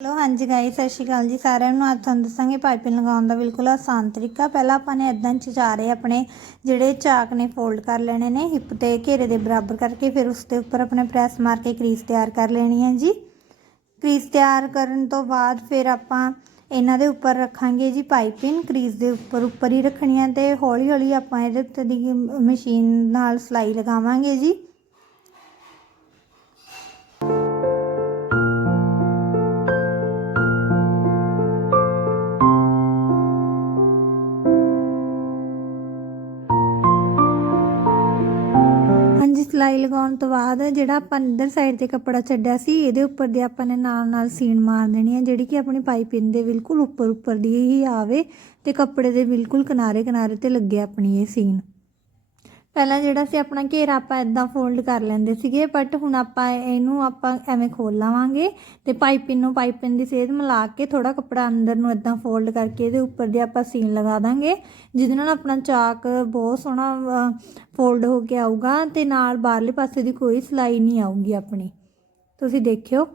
Hello, ਹਾਂਜੀ guys ਸਤਿ ਸ਼੍ਰੀ ਅਕਾਲ ਜੀ। ਸਾਰਿਆਂ ਨੂੰ ਅੱਜ ਤੁਹਾਨੂੰ ਦੱਸਾਂਗੇ ਪਾਈਪਿੰਗ ਲਗਾਉਣ ਦਾ ਬਿਲਕੁਲ ਆਸਾਨ ਤਰੀਕਾ। ਪਹਿਲਾਂ ਆਪਾਂ ਨੇ ਇਦਾਂ ਚਾਰੇ ਆਪਣੇ ਜਿਹੜੇ ਚਾਕ ਨੇ ਫੋਲਡ ਕਰ ਲੈਣੇ ਨੇ ਹਿੱਪ ਤੇ ਘੇਰੇ ਦੇ ਬਰਾਬਰ ਕਰਕੇ, ਫਿਰ ਉਸ ਦੇ ਉੱਪਰ ਆਪਣੇ ਪ੍ਰੈਸ ਮਾਰ ਕੇ ਕਰੀਸ ਤਿਆਰ ਕਰ ਲੈਣੀ ਹੈ ਜੀ। ਕਰੀਸ ਤਿਆਰ ਕਰਨ ਤੋਂ ਬਾਅਦ ਫਿਰ ਆਪਾਂ ਇਹਨਾਂ ਦੇ ਉੱਪਰ ਰੱਖਾਂਗੇ ਜੀ ਪਾਈਪਿੰਗ ਕਰੀਸ ਦੇ ਉੱਪਰ ਉੱਪਰ ਹੀ ਰੱਖਣੀ ਹੈ ਤੇ ਹੌਲੀ ਹੌਲੀ ਆਪਾਂ ਇਹਦੇ ਉੱਤੇ ਦੀ ਮਸ਼ੀਨ ਨਾਲ ਸਲਾਈ ਲਗਾਵਾਂਗੇ ਜੀ। ਸਿਲਾਈ ਲਗਾਉਣ ਤੋਂ ਬਾਅਦ ਜਿਹੜਾ ਆਪਾਂ ਇੱਧਰ ਸਾਈਡ ਤੇ ਕੱਪੜਾ ਛੱਡਿਆ ਸੀ, ਇਹਦੇ ਉੱਪਰ ਦੀ ਆਪਾਂ ਨੇ ਨਾਲ ਨਾਲ ਸੀਨ ਮਾਰ ਦੇਣੀ ਹੈ ਜਿਹੜੀ ਕਿ ਆਪਣੀ ਪਾਈਪਿੰਗ ਦੇ ਬਿਲਕੁਲ ਉੱਪਰ ਉੱਪਰ ਦੀ ਹੀ ਆਵੇ ਤੇ ਕੱਪੜੇ ਦੇ ਬਿਲਕੁਲ ਕਿਨਾਰੇ ਕਿਨਾਰੇ ਤੇ ਲੱਗੇ ਆਪਣੀ ਇਹ ਸੀਨ ਪਹਿਲਾਂ ਜਿਹੜਾ ਸੀ ਆਪਣਾ ਘੇਰਾ ਆਪਾਂ ਇਦਾਂ ਫੋਲਡ ਕਰ ਲੈਂਦੇ ਸੀਗੇ ਬਟ ਹੁਣ ਆਪਾਂ ਇਹਨੂੰ ਆਪਾਂ ਐਵੇਂ ਖੋਲ ਲਾਵਾਂਗੇ ਤੇ ਪਾਈਪਿੰਗ ਨੂੰ ਪਾਈਪਿੰਗ ਦੀ ਸੇਧ ਮਿਲਾ ਕੇ ਥੋੜਾ ਕੱਪੜਾ ਅੰਦਰ ਨੂੰ ਇਦਾਂ ਫੋਲਡ ਕਰਕੇ ਇਹਦੇ ਉੱਪਰ ਦੀ ਆਪਾਂ ਸੀਨ ਲਗਾ ਦਾਂਗੇ, ਜਿਹਦੇ ਨਾਲ ਆਪਣਾ ਚਾਕ ਬਹੁਤ ਸੋਹਣਾ ਫੋਲਡ ਹੋ ਕੇ ਆਊਗਾ ਤੇ ਨਾਲ ਬਾਹਰਲੇ ਪਾਸੇ ਦੀ ਕੋਈ ਸਿਲਾਈ ਨਹੀਂ ਆਊਗੀ ਆਪਣੀ। ਤੁਸੀਂ ਦੇਖਿਓ।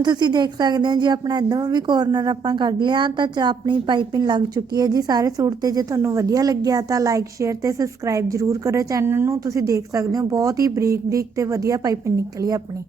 ਹਾਂ ਤੁਸੀਂ ਦੇਖ ਸਕਦੇ ਹੋ ਜੀ, ਆਪਣਾ ਇਧਰੋਂ ਵੀ ਕੋਰਨਰ ਆਪਾਂ ਕੱਢ ਲਿਆ, ਤਾਂ ਚ ਆਪਣੀ ਪਾਈਪਿੰਗ ਲੱਗ ਚੁੱਕੀ ਹੈ ਜੀ। ਸਾਰੇ ਸੂਟ ਤੇ ਜੇ ਤੁਹਾਨੂੰ ਵਧੀਆ ਲੱਗਿਆ ਤਾਂ ਲਾਈਕ ਸ਼ੇਅਰ ਤੇ ਸਬਸਕ੍ਰਾਈਬ ਜਰੂਰ ਕਰੋ ਚੈਨਲ ਨੂੰ। ਤੁਸੀਂ ਦੇਖ ਸਕਦੇ ਹੋ, ਬਹੁਤ ਹੀ ਬਰੀਕ ਬਰੀਕ ਤੇ ਵਧੀਆ ਪਾਈਪਿੰਗ ਨਿਕਲੀ ਆਪਣੀ।